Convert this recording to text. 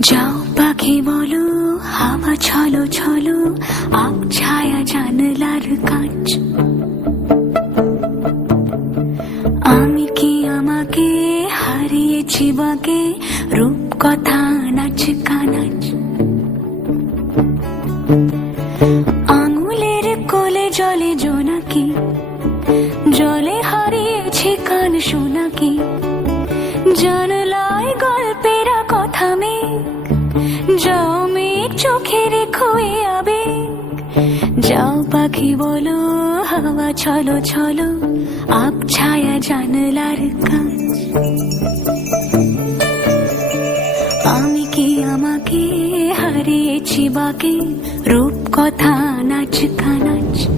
যাও পাখি বলো, হাওয়া ছলো ছলো, আব ছায়া জানলার কাঁচ। আমি কি আমাকে হারিয়েছি বাকে, রূপ কথা নাচ কানাচ। আঙুলের কোলে জলে জোনাকি, জলে হারিয়েছি কান শোনাকি। জানলায় গল্পেরা কথা মেঘ, যাও মেঘ চোখে রেখো এ আবেগ। যাও পাখি বলো, হাওয়া ছলো ছলো, আব ছায়া জানলার কাঁচ। আমি কি আমাকে হারিয়েছি বাকে, রূপ কথা নাচ কানাচ।